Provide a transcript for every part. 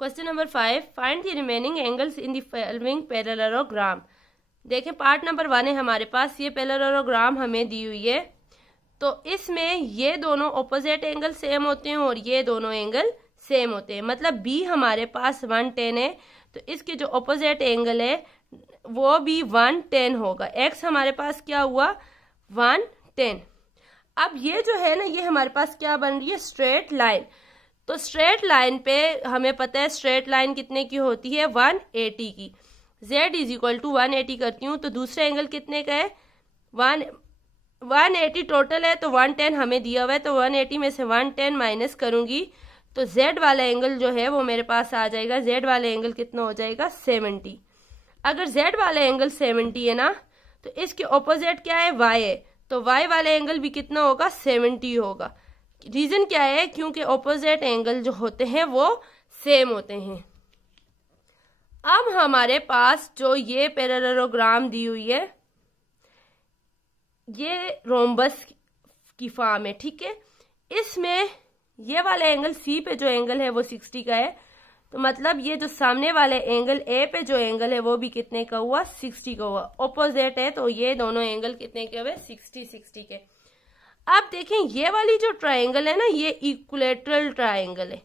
Question number 5, find the remaining angles in the following parallelogram. देखें part number 1 है हमारे पास, ये पैरेललोग्राम हमें दी हुई है। तो इसमें ये दोनों ऑपोजिट एंगल सेम होते हैं और ये दोनों एंगल सेम होते हैं, मतलब बी हमारे पास 110 है तो इसके जो ऑपोजिट एंगल है वो भी 110 होगा। एक्स हमारे पास क्या हुआ 110। अब ये जो है ना ये हमारे पास क्या बन रही है स्ट्रेट लाइन। तो स्ट्रेट लाइन पे हमें पता है स्ट्रेट लाइन कितने की होती है 180 की। z इज इक्वल टू 180 करती हूँ तो दूसरा एंगल कितने का है 180 टोटल है तो 110 हमें दिया हुआ है तो 180 में से 110 माइनस करूंगी तो z वाला एंगल जो है वो मेरे पास आ जाएगा। z वाला एंगल कितना हो जाएगा 70। अगर z वाला एंगल 70 है ना तो इसके ऑपोजिट क्या है y है तो y वाला एंगल भी कितना होगा 70 होगा। रीजन क्या है क्योंकि ऑपोजिट एंगल जो होते हैं वो सेम होते हैं। अब हमारे पास जो ये पैरेललोग्राम दी हुई है ये रोम्बस की फॉर्म है, ठीक है। इसमें ये वाला एंगल सी पे जो एंगल है वो 60 का है तो मतलब ये जो सामने वाले एंगल ए पे जो एंगल है वो भी कितने का हुआ 60 का हुआ। ऑपोजिट है तो ये दोनों एंगल कितने के हुए 60 के। अब देखें ये वाली जो ट्रायंगल है ना ये इक्विलेटरल ट्रायंगल है।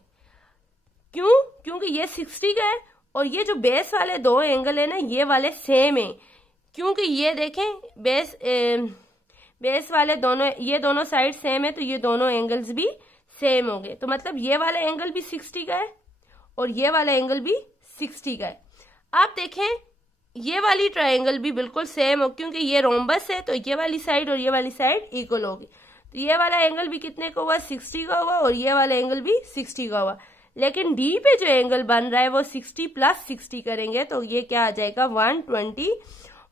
क्यों? क्योंकि ये 60 का है और ये जो बेस वाले दो एंगल है ना ये वाले सेम है। क्योंकि ये देखें बेस वाले दोनों ये दोनों साइड सेम है तो ये दोनों एंगल्स भी सेम होंगे। तो मतलब ये वाला एंगल भी 60 का है और ये वाला एंगल भी 60 का है। आप देखें ये वाली ट्रायंगल भी बिल्कुल सेम हो क्योंकि ये रोम्बस है तो ये वाली साइड और ये वाली साइड इक्वल होगी। तो ये वाला एंगल भी कितने का हुआ 60 का हुआ और ये वाला एंगल भी 60 का हुआ। लेकिन डी पे जो एंगल बन रहा है वो 60 प्लस 60 करेंगे तो ये क्या आ जाएगा 120।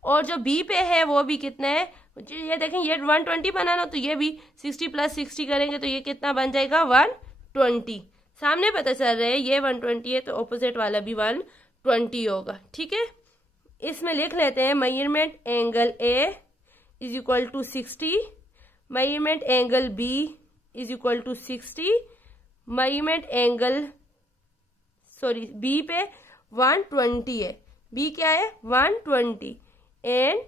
और जो बी पे है वो भी कितना है ये देखें ये 120 बनाना तो ये भी 60 प्लस 60 करेंगे तो ये कितना बन जाएगा 120। सामने पता चल रहा है ये 120 है तो ऑपोजिट वाला भी 120 होगा, ठीक है। इसमें लिख लेते हैं measurement angle A is equal to 60, measurement angle B is equal to 60, measurement angle B पे 120 है, बी क्या है 120 and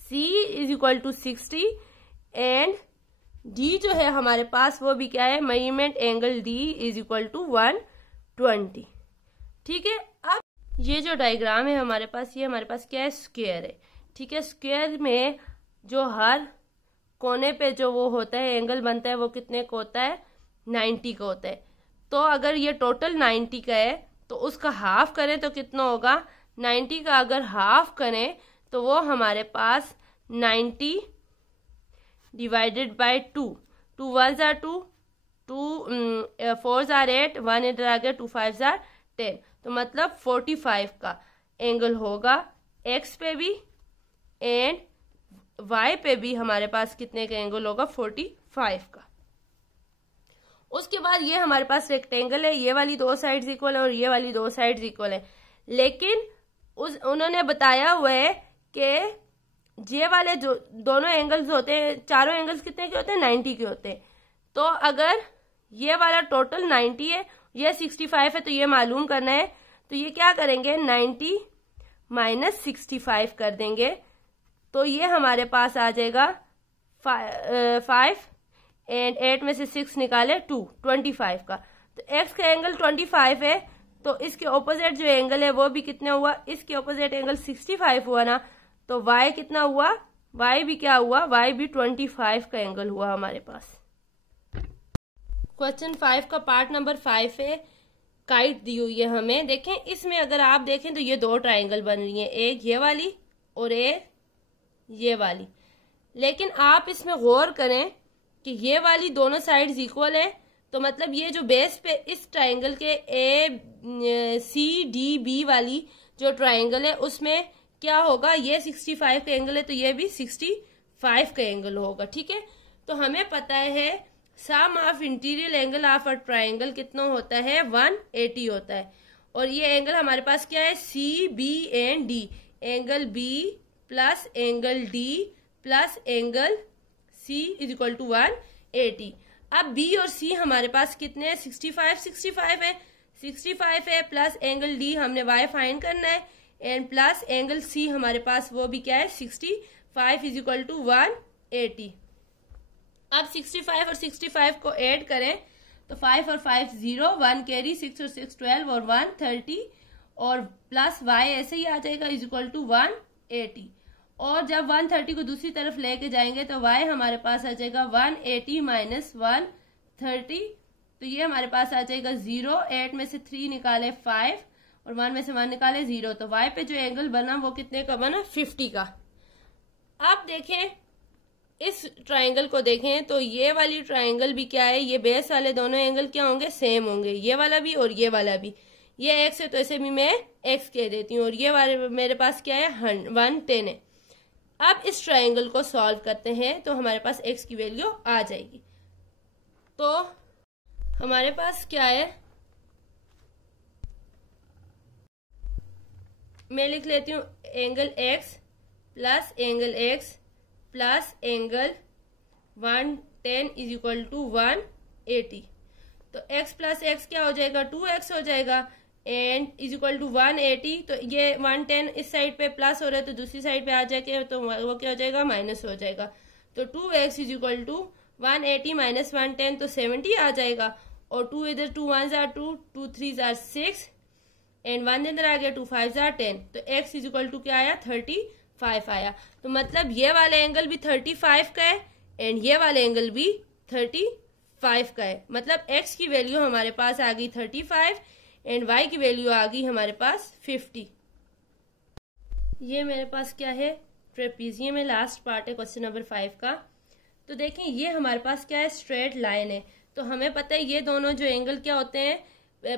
C is equal to 60 and D जो है हमारे पास वो भी क्या है measurement angle D is equal to 120, ठीक है। अब ये जो डायग्राम है हमारे पास ये हमारे पास क्या है स्क्वायर है, ठीक है। स्क्वायर में जो हर कोने पे जो वो होता है एंगल बनता है वो कितने का होता है 90 का होता है। तो अगर ये टोटल 90 का है तो उसका हाफ करें तो कितना होगा 90 का अगर हाफ करें तो वो हमारे पास 90 divided by 2, 2 1s are 2, 2 4s are 8, 1 इधर आ गया 2 5s are 10 तो मतलब 45 का एंगल होगा एक्स पे भी एंड वाई पे भी हमारे पास कितने का एंगल होगा 45 का। उसके बाद ये हमारे पास रेक्टेंगल है, ये वाली दो साइड्स इक्वल है और ये वाली दो साइड्स इक्वल है। लेकिन उन्होंने बताया हुआ है कि ये वाले जो दोनों एंगल्स होते हैं चारों एंगल्स कितने के होते हैं 90 के होते हैं। तो अगर ये वाला टोटल 90 है ये 65 है तो ये मालूम करना है तो ये क्या करेंगे 90 माइनस 65 कर देंगे तो ये हमारे पास आ जाएगा 5 एंड 8 में से 6 निकाले 2 25 का। तो एक्स का एंगल 25 है तो इसके ऑपोजिट जो एंगल है वो भी कितना हुआ इसके ऑपोजिट एंगल 65 हुआ ना तो y कितना हुआ y भी क्या हुआ y भी 25 का एंगल हुआ हमारे पास। क्वेश्चन 5 का पार्ट नंबर 5 है, काइट दी हुई है हमें। देखें इसमें अगर आप देखें तो ये दो ट्रायंगल बन रही हैं, एक ये वाली और एक ये वाली। लेकिन आप इसमें गौर करें कि ये वाली दोनों साइड्स इक्वल है तो मतलब ये जो बेस पे इस ट्रायंगल के ए सी डी बी वाली जो ट्रायंगल है उसमें क्या होगा ये 65 का एंगल है तो ये भी 65 का एंगल होगा, ठीक है। तो हमें पता है sum of interior angle of a triangle कितना होता है 180 होता है और ये एंगल हमारे पास क्या है C B and D, angle B plus angle D plus angle C is equal to 180। अब बी और सी हमारे पास कितने हैं 65 है, 65 है प्लस एंगल डी हमने y फाइंड करना है एंड प्लस एंगल सी हमारे पास वो भी क्या है 65 इज इक्वल टू 180। अब 65 और 65 को ऐड करें तो 5 और 5 0, 1 कैरी, 6 और 6 12 और 1 30 और प्लस y ऐसे ही आ जाएगा इज इक्वल टू 180। और जब 130 को दूसरी तरफ लेके जाएंगे तो y हमारे पास आ जाएगा 180 माइनस 130, तो ये हमारे पास आ जाएगा 0। 8 में से 3 निकाले 5 और 1 में से 1 निकाले 0, तो y पे जो एंगल बना वो कितने का बना 50 का। अब देखें इस ट्राइंगल को देखें तो ये वाली ट्राइंगल भी क्या है, ये बेस वाले दोनों एंगल क्या होंगे सेम होंगे, ये वाला भी और ये वाला भी। ये x है तो इसे भी मैं x कह देती हूँ और ये वाले मेरे पास क्या है 110 है। अब इस ट्राइंगल को सॉल्व करते हैं तो हमारे पास x की वैल्यू आ जाएगी। तो हमारे पास क्या है, मैं लिख लेती हूँ angle x plus angle x plus angle 110 is equal to 180। तो x प्लस x क्या हो जाएगा 2x हो जाएगा एंड इज इक्वल टू 180। तो ये 110 इस साइड पे प्लस हो रहा है तो दूसरी साइड पे आ जाके तो वो क्या हो जाएगा माइनस हो जाएगा। तो 2x is equal to 180 minus 110 तो 70 आ जाएगा और 2 इधर 2 1s are 2, 2 3s are 6 and 1 इधर आ गया 2 5s are 10। तो x इज इक्वल टू क्या आया 35 आया। तो मतलब ये वाला एंगल भी 35 का है एंड ये वाला एंगल भी 35 का है। मतलब x की वैल्यू हमारे पास आ गई 35 एंड y की वैल्यू आ गई हमारे पास 50। ये मेरे पास क्या है ट्रेपीजियम में लास्ट पार्ट है क्वेश्चन नंबर 5 का। तो देखें ये हमारे पास क्या है स्ट्रेट लाइन है, तो हमें पता है ये दोनों जो एंगल क्या होते हैं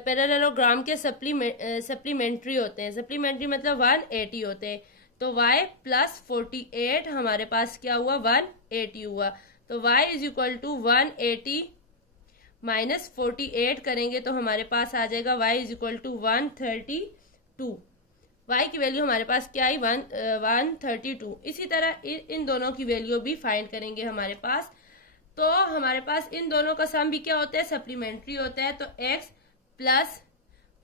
पैरेललोग्राम के सप्लीमेंट्री होते हैं। सप्लीमेंट्री मतलब 180 होते हैं। तो y प्लस 48 हमारे पास क्या हुआ 180 हुआ। तो y is equal to 180 minus 48 करेंगे तो हमारे पास आ जाएगा y is equal to 132। y की वैल्यू हमारे पास क्या आई 132। इसी तरह इन दोनों की वैल्यू भी फाइंड करेंगे हमारे पास। तो हमारे पास इन दोनों का सम भी क्या होता है सप्लीमेंट्री होता है। तो x प्लस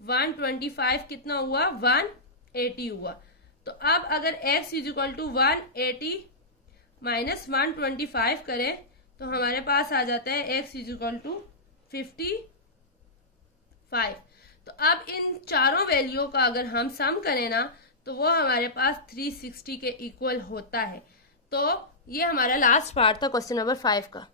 125 कितना हुआ 180 हुआ। तो अब अगर x is equal to 180 minus 125 करें तो हमारे पास आ जाता है x इज इक्वल टू 55। तो अब इन चारों वैल्यू का अगर हम सम करें ना तो वो हमारे पास 360 के इक्वल होता है। तो ये हमारा लास्ट पार्ट था क्वेश्चन नंबर 5 का।